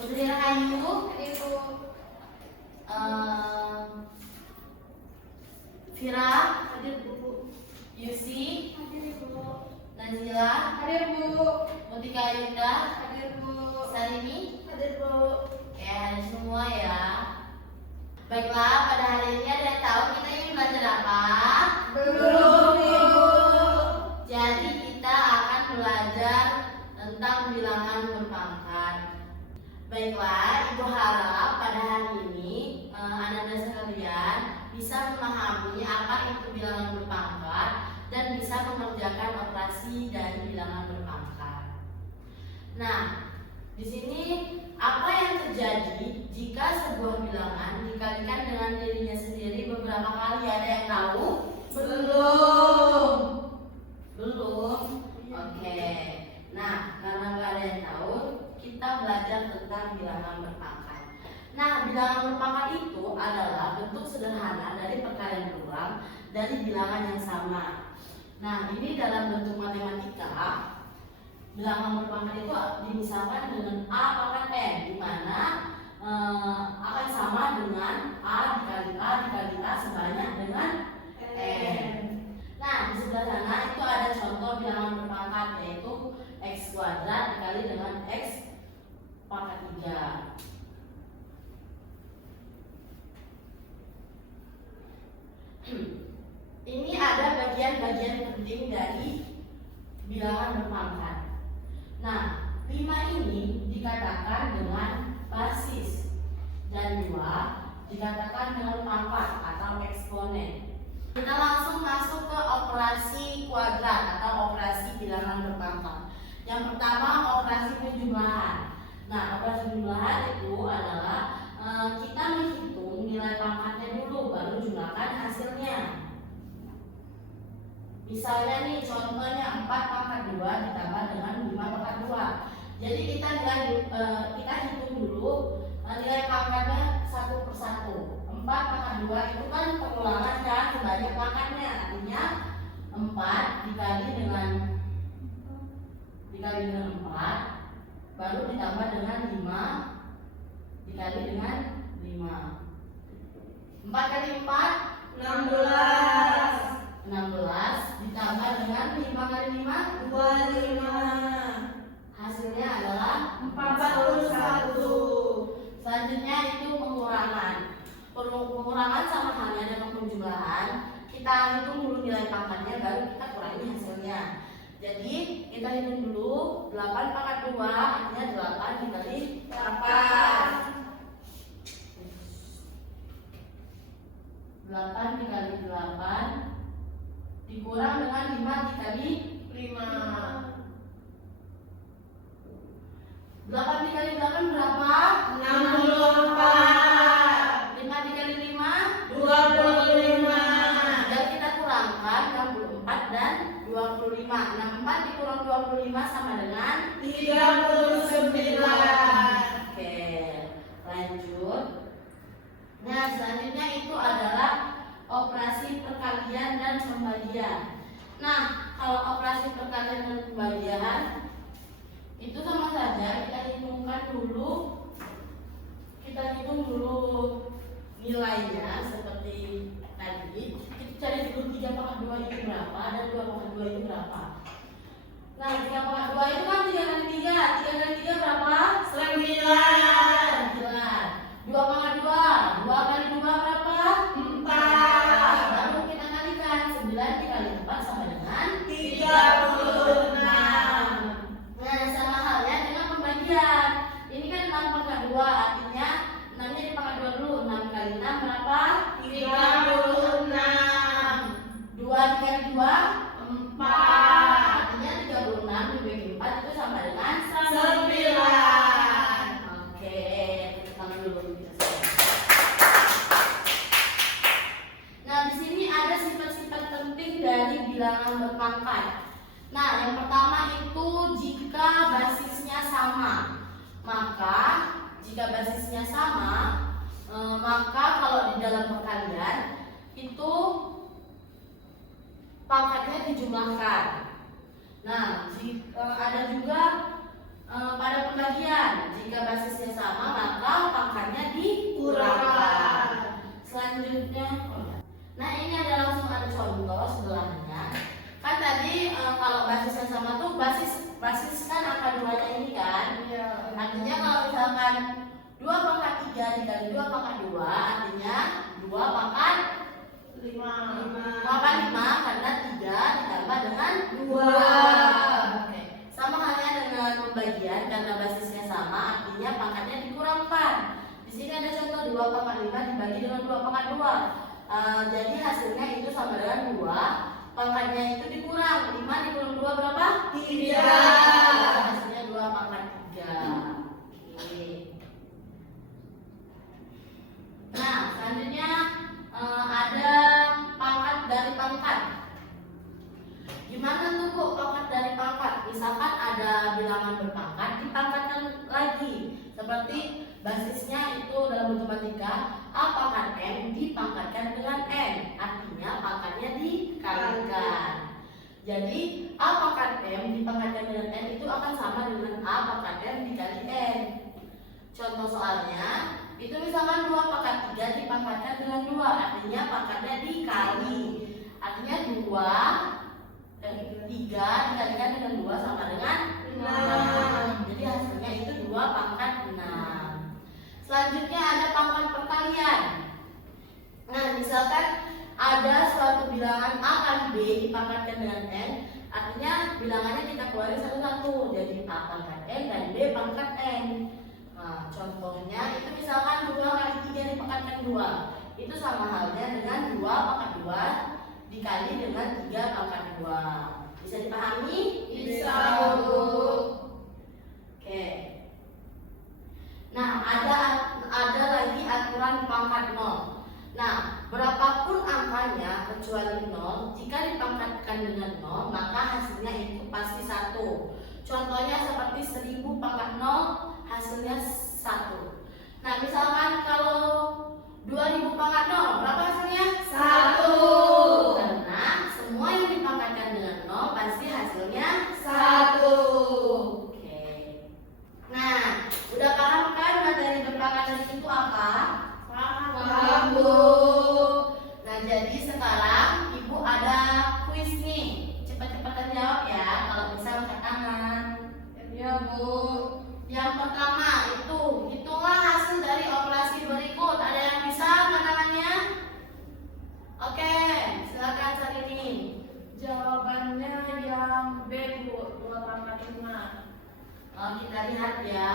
Putri Rahayu, Hadir Bu. Vira, Hadir Bu. Yusi, Hadir Bu. Nazila, Hadir Bu. Mutika Yunda, Hadir Bu. Sarini. Hadir Bu. Oke, hadir semua ya. Baiklah, pada hari ini ada yang tahu kita ingin belajar apa? Belum Ibu. Jadi kita akan belajar tentang bilangan berpangkat. Baiklah, Ibu harap pada hari ini anak-anak sekalian bisa memahami apa itu bilangan berpangkat dan bisa mengerjakan operasi dari bilangan berpangkat. Nah, di sini apa yang terjadi jika sebuah bilangan dikalikan dengan dirinya sendiri beberapa kali? Ada yang tahu? Belum. Belum? Oke. Nah, karena nggak ada yang tahu, kita belajar tentang bilangan berpangkat. Nah, bilangan berpangkat itu adalah bentuk sederhana dari perkalian berulang dari bilangan yang sama. Nah, ini dalam bentuk matematika. Bilangan berpangkat itu dimisalkan dengan A pangkat N, di mana akan sama dengan A dikali A sebanyak dengan N. Nah, di sebelah sana itu ada contoh bilangan berpangkat, yaitu X kuadrat dikali dengan X pangkat 3. Ini ada bagian-bagian penting dari bilangan berpangkat. Nah, 5 ini dikatakan dengan basis dan 2 dikatakan dengan pangkat atau eksponen. Kita langsung masuk ke operasi kuadrat atau operasi bilangan berpangkat. Yang pertama, operasi penjumlahan. Nah, operasi penjumlahan itu adalah kita menghitung nilai pangkatnya dulu, baru jumlahkan hasilnya. Misalnya nih, contohnya 4 pangkat 2 ditambah dengan 5 pangkat 2. Jadi kita hitung dulu nilai pangkatnya satu persatu. 4 pangkat 2 itu kan pengulangan kan sebanyak pangkatnya, artinya 4 dikali dengan 4 baru ditambah dengan 5 dikali dengan 5. 4 kali 4 16 ditambah dengan 5 kali 5 25. hasilnya adalah 41. Selanjutnya itu pengurangan. Pengurangan sama halnya dengan penjumlahan. Kita hitung dulu nilai pangkatnya, baru kita kurangi hasilnya. Jadi kita hitung dulu 8 pangkat 2 artinya 8 dikali 8. 8 dikali 8 dikurang dengan 5 dikali 5. 8 dikali 8 berapa? 64. 5 dikali 5 25. dan kita kurangkan 64 dan 25. 64 dikurang 25 sama dengan 39. Oke, lanjut. Nah, selanjutnya itu adalah operasi perkalian dan pembagian. Nah, kalau operasi perkalian dan pembagian itu sama saja, kita hitung dulu nilainya seperti tadi. Kita cari dulu 3 pangkat 2 itu berapa dan 2 pangkat 2 itu berapa. Nah, 3 pangkat 2 itu kan 3 kali 3. 3 kali 3 berapa? 9. 2 pangkat 2. 2 kali 2 berapa? 4. Lalu kita kalikan 9 dikali 4 sama dengan 36. Nah, sama halnya dengan pembagian. Ini kan 6 pangkat 2, artinya 6-nya dipangkat 2 dulu. 6 kali 6 berapa? 36. 2 dikali 2 4. Artinya 36 dibagi 4 itu sama dengan 9. Oke, tepuk tangan dulu. Nah, di sini ada sifat-sifat penting dari bilangan berpangkat. Nah, yang pertama itu jika basisnya sama. Jika basisnya sama, maka kalau di dalam perkalian itu pangkatnya dijumlahkan. Nah, ada juga pada pembagian. Jika jika basisnya sama maka pangkatnya dikurangkan. Selanjutnya, nah ini ada langsung ada contoh sebelahnya. Kan tadi kalau basisnya sama tuh basis kan angka 2-nya ini kan. Artinya kalau misalkan 2 pangkat 3 dikali 2 pangkat 2 artinya 2 pangkat 5 pangkat 5 karena 3 ditambah dengan 2. Oke. Sama halnya dengan pembagian karena basisnya sama artinya pangkatnya dikurangkan. Di sini ada contoh 2 pangkat 5 dibagi dengan 2 pangkat 2. Jadi hasilnya itu sama dengan 2. Pangkatnya itu dikurang. 5 dikurang 2 berapa? 3. Hasilnya 2 pangkat 3. Oke. Nah, selanjutnya ada pangkat dari pangkat. Gimana tuh Bu pangkat dari pangkat? Misalkan ada bilangan berpangkat dipangkatkan lagi. Seperti basisnya itu dalam matematika A pangkat M dipangkatkan dengan N. Artinya pangkatnya dikalikan. Jadi A pangkat M dipangkatkan dengan N itu akan sama dengan A pangkat M dikali N. Contoh soalnya itu misalkan 2 pangkat 3 dipangkatkan dengan 2. Artinya pangkatnya dikali. Artinya 2 dan 3 dikalikan dengan 2 sama dengan 6. Jadi hasilnya itu 2 pangkat 6. Selanjutnya ada pangkat perkalian. Nah, misalkan ada suatu bilangan A kali B dipangkatkan dengan N, artinya bilangannya kita keluarin satu-satu. Jadi A pangkat N dan B pangkat N. Nah, contohnya itu misalkan 2 kali 3 dipangkatkan 2. Itu sama halnya dengan 2 pangkat 2 dikali dengan 3 pangkat 2. Bisa dipahami? Bisa, Bu. Oke. Nah, ada lagi aturan pangkat 0. Nah, berapapun angkanya kecuali 0, jika dipangkatkan dengan 0, maka hasilnya itu pasti 1. Contohnya seperti 1000 pangkat 0, hasilnya 1. Nah, misalkan kalau 2000 pangkat 0, berapa hasilnya? 1. Karena semua yang dipangkatkan dengan 0 pasti hasilnya 1. Oke. Nah, udah paham kan materi berpangkat itu apa? Paham, Bu. Nah, jadi sekarang Ibu ada kuis nih. Cepat-cepatan jawab ya kalau bisa angkat tangan. Ya, Bu. Yang pertama itu hitunglah hasil dari operasi berikut. Ada yang bisa angkat tangannya? Oke, silakan saat ini. Jawabannya yang B, Bu. 2 pangkat 5. Kita lihat ya.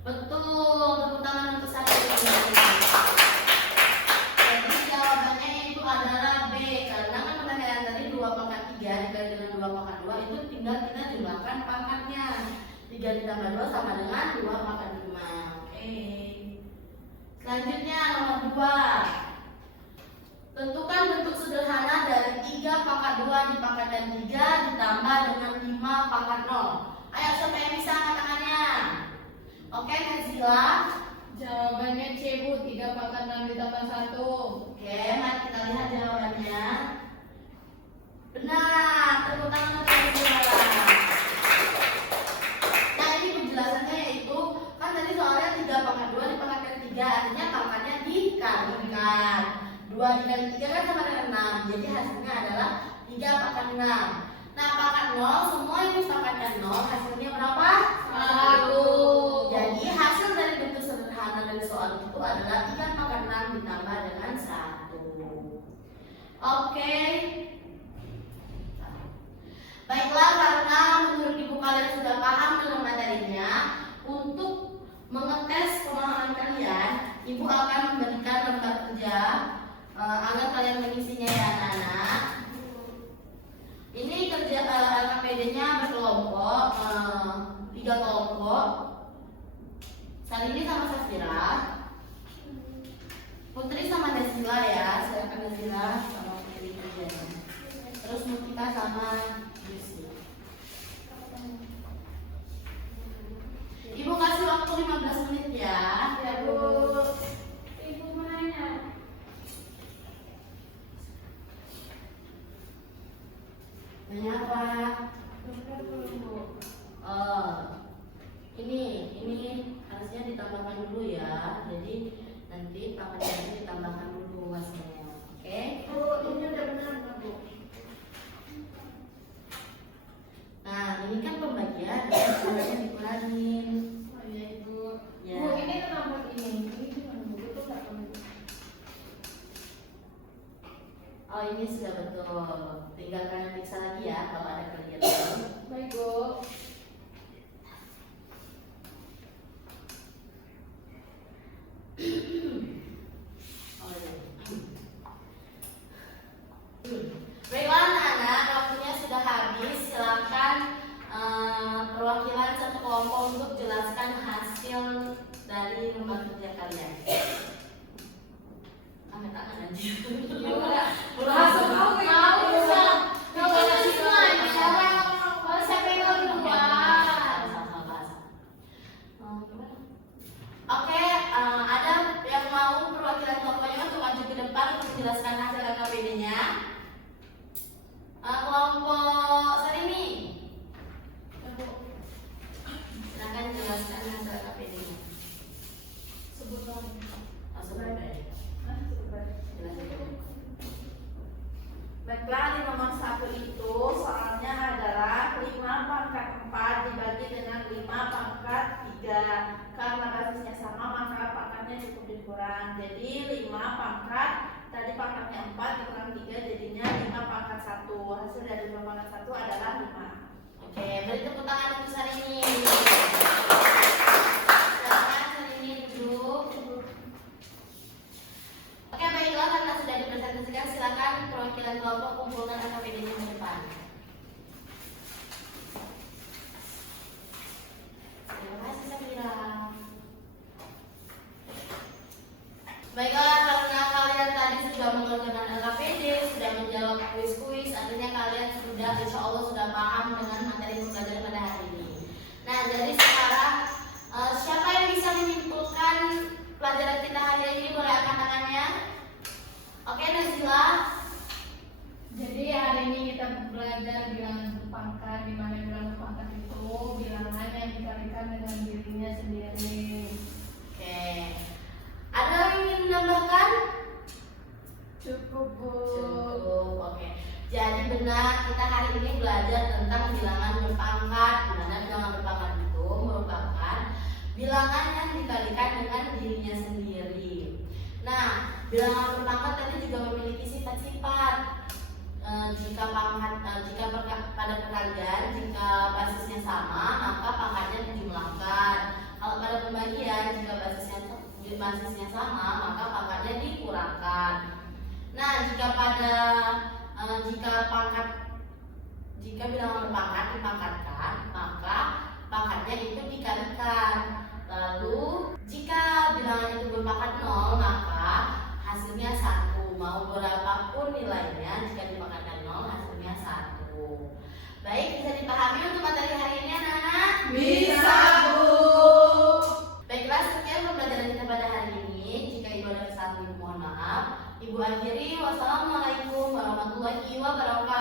Betul, tepuk tangan untuk saya. Jadi jawabannya itu adalah B. Karena kan pertanyaan tadi 2 pangkat 3 dibagi dengan 2 pangkat 2 itu tinggal kita jumlahkan pangkatnya. 3 ditambah 2 sama dengan 2 pangkat 5. Oke. Selanjutnya nomor 2. Tentukan bentuk sederhana dari 3 pangkat 2 dipangkatkan 3 ditambah dengan 5 pangkat 0. Ayo siapa yang bisa angkat tangannya? Oke, Nazila. Jawabannya C, Bu. 3 pangkat 6 ditambah 1. Oke, mari kita lihat jawabannya. Benar, tepuk tangan untuk Nazila. Nah, ini penjelasannya yaitu kan tadi soalnya 3 pangkat 2 dipangkatkan 3, artinya pangkatnya dikalikan. 2 dikali 3 kan sama dengan 6. Jadi hasilnya adalah 3 pangkat 6. Nah, pangkat 0 semua yang dipangkatkan 0 hasilnya berapa? 1. Jadi hasil dari bentuk sederhana dari soal itu adalah 3 pangkat 6 ditambah dengan 1. Oke. Baiklah, karena menurut Ibu kalian sudah paham dengan materinya, untuk mengetes pemahaman kalian, Ibu akan memberikan lembar kerja agar kalian mengisinya ya anak-anak. Ini kerja LKPD-nya berkelompok, 3 kelompok. Salini sama Safira, Putri sama Nazila ya. Silakan Nazila sama Putri kerjanya. Terus Mutika sama Yusi. Ibu kasih waktu 15 menit ya. Ya, Bu. Ibu mana? Nanya apa? Bu. Ini Oh, ini sudah betul. Tinggal kalian periksa lagi ya kalau ada kegiatan. Baik, Bu. Oh, iya. Baiklah anak-anak, waktunya sudah habis. Silakan perwakilan satu kelompok untuk jelaskan hasil dari rumah kerja kalian. Angkat tangan aja. Ya udah. Langsung Mau bisa. Nggak bisa semuanya. Siapa yang mau duluan? Oke, ada yang mau perwakilan kelompoknya untuk maju ke depan untuk menjelaskan hasil KKPD-nya? Kelompok Sarini, Ya, Bu. silakan jelaskan hasil KKPD-nya. Sebut lagi. Langsung berbeda. Jelaskan. Baiklah, di nomor 1 itu soalnya adalah 5 pangkat 4 dibagi dengan 5 pangkat 3. Karena basisnya sama maka pangkatnya cukup dikurang. Jadi 5 pangkat, tadi pangkatnya 4 dikurang 3 jadinya 5 pangkat 1. Hasil dari 5 pangkat 1 adalah 5. Oke, beri tepuk tangan untuk Sarini. Silakan Sarini duduk. Oke, baiklah karena sudah dipresentasikan, silakan perwakilan kelompok kumpulkan KKPD-nya ke depan. Terima kasih Samira. Baiklah, karena kalian tadi sudah mengerjakan LKPD, sudah menjawab kuis-kuis, artinya kalian sudah, insya Allah sudah paham dengan materi pembelajaran pada hari ini. Nah, jadi sekarang siapa yang bisa menyimpulkan pelajaran kita hari ini? Boleh angkat tangannya. Oke, Nazila. Jadi hari ini kita belajar bilangan berpangkat, di mana bilangan berpangkat itu bilangan yang dikalikan dengan dirinya sendiri. Oke. Ada yang ingin menambahkan? Cukup, Bu. Cukup. Oke. Jadi benar kita hari ini belajar tentang bilangan berpangkat. Di mana bilangan berpangkat itu merupakan bilangan yang dikalikan dengan dirinya sendiri. Nah, bilangan berpangkat tadi juga memiliki sifat-sifat. Pada perkalian, jika basisnya sama, maka pangkatnya dijumlahkan. Kalau pada pembagian, jika basisnya sama, maka pangkatnya dikurangkan. Nah, jika bilangan berpangkat dipangkatkan, maka pangkatnya itu dikalikan. Lalu, jika bilangan itu berpangkat 0, maka hasilnya 1. Mau berapapun nilainya, jika dipangkatkan 0, hasilnya 1. Baik, bisa dipahami untuk materi hari ini anak-anak? Bisa, Bu. Baiklah, sekian pembelajaran kita pada hari ini. Jika ibu ada kesalahan, ibu mohon maaf. Ibu akhiri, wassalamualaikum warahmatullahi wabarakatuh.